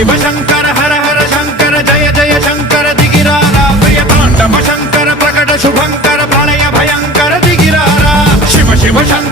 शिव शंकर हर हर शंकर जय जय शंकर दिगिरारा प्रिय तांडव शंकर प्रकट शुभंकर प्रलय भयंकर दिगिरारा शिव शिव शंकर